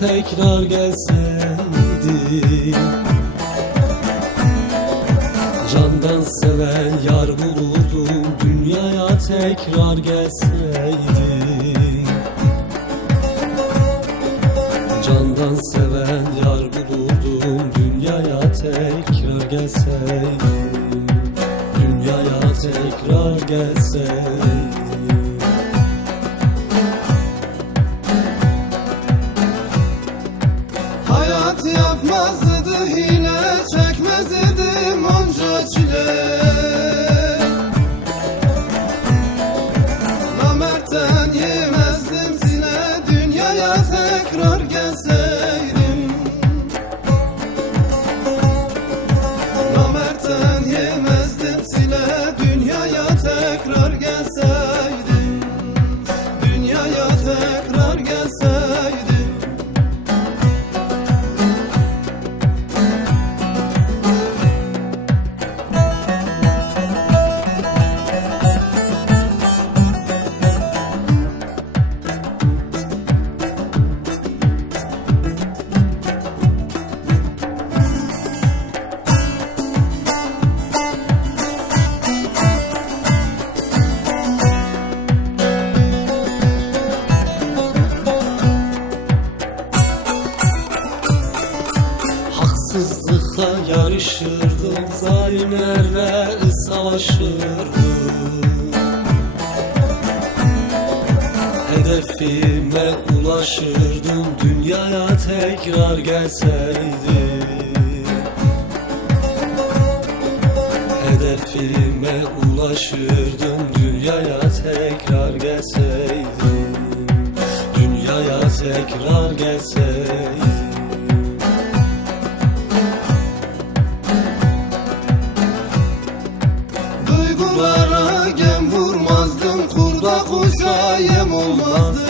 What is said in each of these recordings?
tekrar gelseydim, candan seven yar bulurdum dünyaya tekrar gelseydim. Candan seven yar bulurdum dünyaya tekrar gelseydim, dünyaya tekrar gelseydim. Hayat yapmazdı hile, çekmezdim onca çile. Namertten yemezdim sine, dünyaya tekrar gelseydim. Namertten yemezdim sine, dünyaya tekrar gelseydim, dünyaya tekrar gelseydim. Haksızlıkla yarışırdım, zalimlerle savaşırdım. Hedefime ulaşırdım, dünyaya tekrar gelseydim. Hedefime ulaşırdım, dünyaya tekrar gelseydim, dünyaya tekrar gelseydim. Duygulara gem vurmazdım, kurda kuşa yem olmazdım.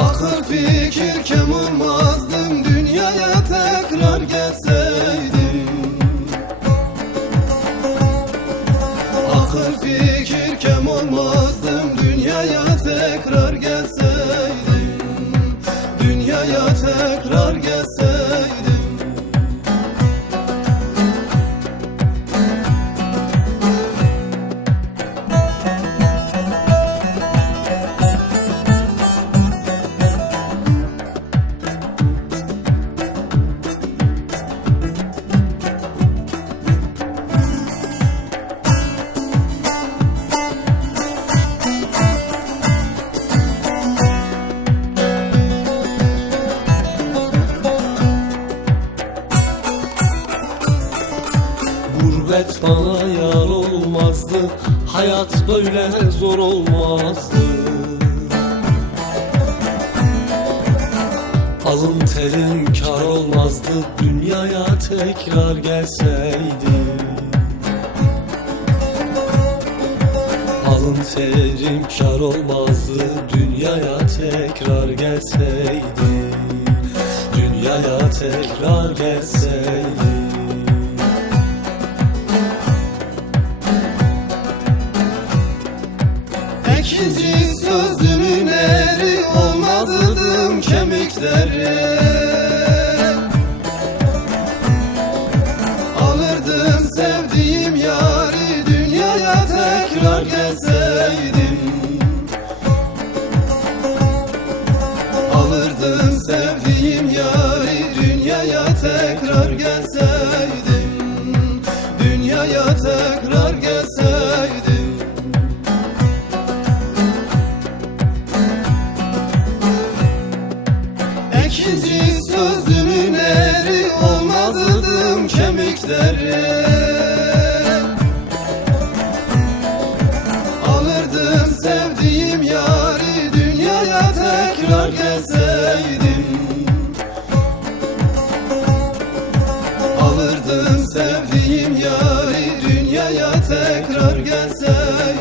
Akıl fikir kem olmazdım, dünyaya tekrar gelseydim. Akıl fikir kem olmazdım, dünyaya tekrar gelseydim, dünyaya tekrar gelseydim. Gurbet bana yar olmazdı, hayat böyle zor olmazdı. Alın terim kar olmazdı, dünyaya tekrar gelseydim. Alın terim kar olmazdı, dünyaya tekrar gelseydim, dünyaya tekrar gelseydim. İkinci sözümün eri olmazdım kemikleri. Alırdım sevdiğim yari, dünyaya tekrar gelseydim. Alırdım sevdiğim yari, dünyaya tekrar gelseydim, dünyaya tekrar gelseydim. İkinci sözümün eri olmazdım kemikleri. Alırdım sevdiğim yari, dünyaya tekrar gelseydim. Alırdım sevdiğim yari, dünyaya tekrar gelseydim.